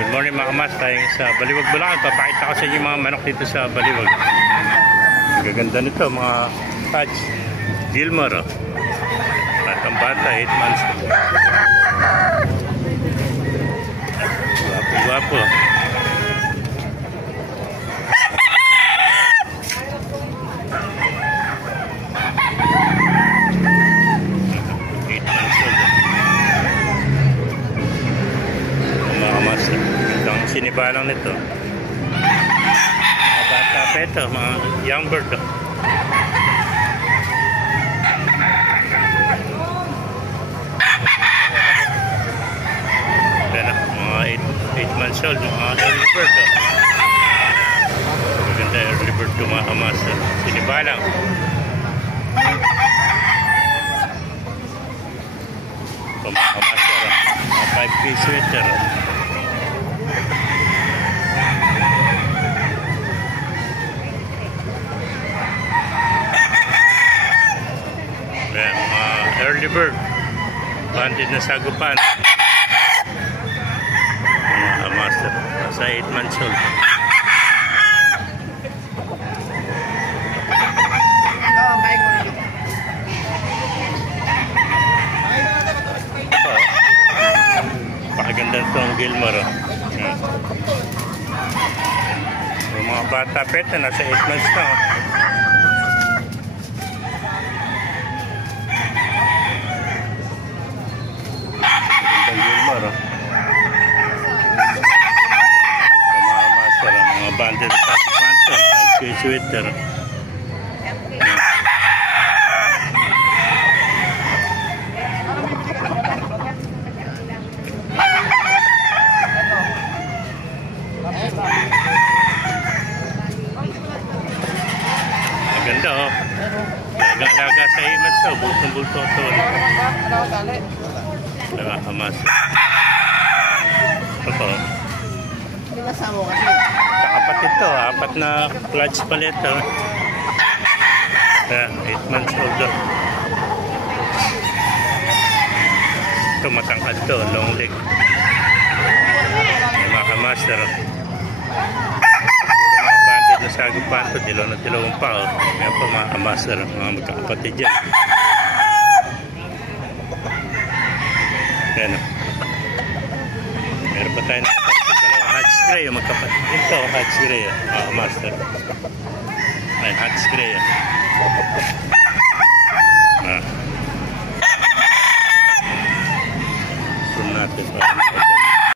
Good morning mga kamas, tayong sa Baliwag, Bulacan. Papakita ko sa inyo mga manok dito sa Baliwag. Ang gaganda nito mga Taj Gilmore. Batang bata, 8 months. Guwapo. Siniba lang nito. Mga bata pa ito, mga young bird. Mga 8 months old, mga early bird. Maganda early bird ito mga kamas. Siniba lang. Ito mga kamas, mga 5-piece sweater. Ayan, mga early bird banded na sagupan, mga master nasa 8 months old. Pakaganda itong Gilmore. Yung mga bata peta nasa 8 months na. Gilmore, mga master, mga banded sa panto, sweater. Maganda oh. Laga-laga sa imas to, bultong-bultong to. Nakakamas. Ito po. Kapatid to, 4 na clutch palit to. 8 months old. Ito matangkad to, long leg. Mga kamaster. Mga bandit na sagupan to, dilaw na dilawang pa. Yan po mga kamaster, mga magkakapatid dyan. Yan. Meron pa tayo nakapatid dalawang Hatch Gray, magkapatid. Ito, Hatch Gray, master. Ayan, Hatch Gray. Zoom natin.